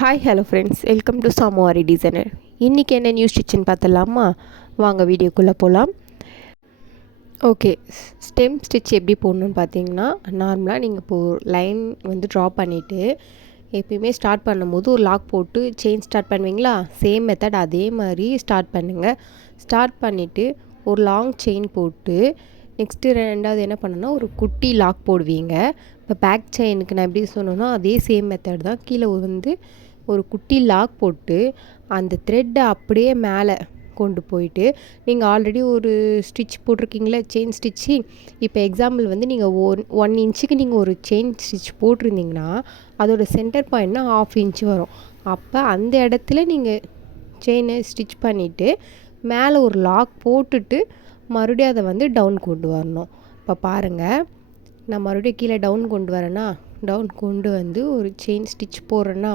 Hi hello friends, welcome to சாமுவாரி designer. இன்றைக்கி என்ன நியூ ஸ்டிச்சுன்னு பார்த்துடலாமா? வாங்க வீடியோக்குள்ளே போகலாம். ஓகே, ஸ்டெம் ஸ்டிச் எப்படி போடணுன்னு பார்த்தீங்கன்னா, நார்மலாக நீங்கள் இப்போது லைன் வந்து ட்ரா பண்ணிவிட்டு எப்பயுமே ஸ்டார்ட் பண்ணும்போது ஒரு லாக் போட்டு செயின் ஸ்டார்ட் பண்ணுவீங்களா? சேம் மெத்தட் அதே மாதிரி ஸ்டார்ட் பண்ணுங்கள். ஸ்டார்ட் பண்ணிவிட்டு ஒரு லாங் செயின் போட்டு நெக்ஸ்ட்டு ரெண்டாவது என்ன பண்ணணுன்னா ஒரு குட்டி லாக் போடுவீங்க. இப்போ பேக் செயினுக்கு நான் எப்படி சொன்னேனோ அதே சேம் மெத்தட் தான். கீழே வந்து ஒரு குட்டி லாக் போட்டு அந்த த்ரெட்டை அப்படியே மேலே கொண்டு போயிட்டு நீங்கள் ஆல்ரெடி ஒரு ஸ்டிச் போட்டிருக்கீங்களே செயின் ஸ்டிச்சு. இப்போ எக்ஸாம்பிள் வந்து நீங்கள் 1 இன்ச்சுக்கு நீங்கள் ஒரு செயின் ஸ்டிச் போட்டிருந்தீங்கன்னா அதோட சென்டர் பாயிண்ட்னா 1/2 இன்ச் வரும். அப்போ அந்த இடத்துல நீங்கள் செயினை ஸ்டிச் பண்ணிவிட்டு மேலே ஒரு லாக் போட்டுட்டு மறுபடியும் அதை வந்து டவுன் கொண்டு வரணும். இப்போ பாருங்கள், நான் மறுபடியும் கீழே டவுன் கொண்டு வரேன்னா, டவுன் கொண்டு வந்து ஒரு செயின் ஸ்டிச் போடுறேன்னா,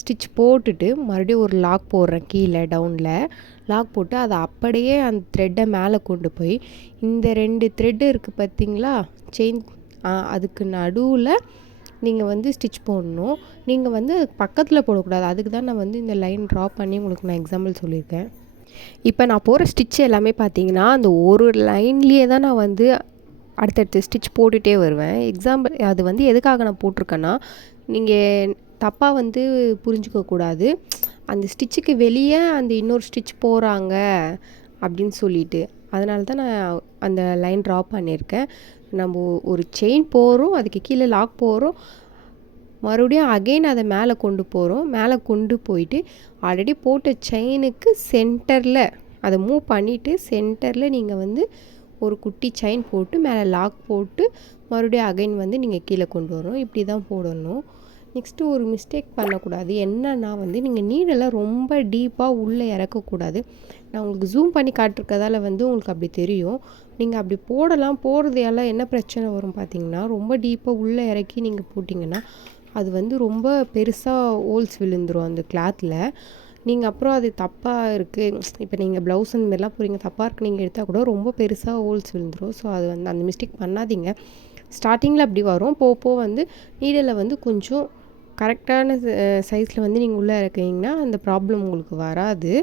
ஸ்டிச் போட்டுட்டு மறுபடியும் ஒரு லாக் போடுறேன். கீழே டவுனில் லாக் போட்டு அதை அப்படியே அந்த த்ரெட்டை மேலே கொண்டு போய் இந்த 2 த்ரெட்டு இருக்குது பார்த்தீங்களா செயின், அதுக்கு நடுவில் நீங்கள் வந்து ஸ்டிச் போடணும். நீங்கள் வந்து பக்கத்தில் போடக்கூடாது. அதுக்கு தான் நான் வந்து இந்த லைன் ட்ரா பண்ணி உங்களுக்கு நான் எக்ஸாம்பிள் சொல்லியிருக்கேன். இப்போ நான் போகிற ஸ்டிச் எல்லாமே பார்த்தீங்கன்னா அந்த ஒரு லைன்லேயே தான் நான் வந்து அடுத்தடுத்து ஸ்டிச் போட்டுகிட்டே வருவேன். எக்ஸாம்பிள் அது வந்து எதுக்காக நான் போட்டிருக்கேன்னா, நீங்கள் தப்பாக வந்து புரிஞ்சுக்கக்கூடாது. அந்த ஸ்டிச்சுக்கு வெளியே அந்த இன்னொரு ஸ்டிச் போகிறாங்க அப்படின்னு சொல்லிட்டு, அதனால தான் நான் அந்த லைன் ட்ரா பண்ணியிருக்கேன். நம்ம ஒரு செயின் போகிறோம், அதுக்கு கீழே லாக் போகிறோம், மறுபடியும் அகெயின் அதை மேலே கொண்டு போகிறோம். மேலே கொண்டு போயிட்டு ஆல்ரெடி போட்ட செயினுக்கு சென்டரில் அதை மூவ் பண்ணிவிட்டு சென்டரில் நீங்கள் வந்து ஒரு குட்டி செயின் போட்டு மேலே லாக் போட்டு மறுபடியும் அகைன் வந்து நீங்கள் கீழே கொண்டு வரணும். இப்படி தான் போடணும். நெக்ஸ்ட்டு ஒரு மிஸ்டேக் பண்ணக்கூடாது. என்னன்னா வந்து நீங்கள் நீடெல்லாம் ரொம்ப டீப்பாக உள்ளே இறக்கக்கூடாது. நான் உங்களுக்கு ஜூம் பண்ணி காட்டிருக்கதால வந்து உங்களுக்கு அப்படி தெரியும். நீங்கள் அப்படி போடலாம். போடுறதையெல்லாம் என்ன பிரச்சனை வரும் பார்த்தீங்கன்னா, ரொம்ப டீப்பாக உள்ளே இறக்கி நீங்கள் போட்டிங்கன்னா அது வந்து ரொம்ப பெருசாக ஹோல்ஸ் விழுந்துடும் அந்த கிளாத்தில். நீங்கள் அப்புறம் அது தப்பாக இருக்குது, இப்போ நீங்கள் ப்ளவுஸ் அந்த மாதிரிலாம் போகிறீங்க, தப்பாக இருக்குது நீங்கள் எடுத்தால் கூட ரொம்ப பெருசாக ஹோல்ஸ் விழுந்துடும். ஸோ அது வந்து அந்த மிஸ்டேக் பண்ணாதீங்க. ஸ்டார்டிங்கில் அப்படி வரும். போக வந்து நீடில் வந்து கொஞ்சம் கரெக்டான சைஸில் வந்து நீங்கள் உள்ளே இறக்குனீங்கன்னா அந்த ப்ராப்ளம் உங்களுக்கு வராது.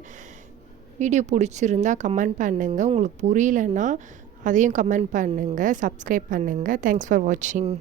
வீடியோ பிடிச்சிருந்தா கமெண்ட் பண்ணுங்கள். உங்களுக்கு புரியலன்னா அதையும் கமெண்ட் பண்ணுங்கள். சப்ஸ்கிரைப் பண்ணுங்கள். தேங்க்ஸ் ஃபார் வாட்சிங்.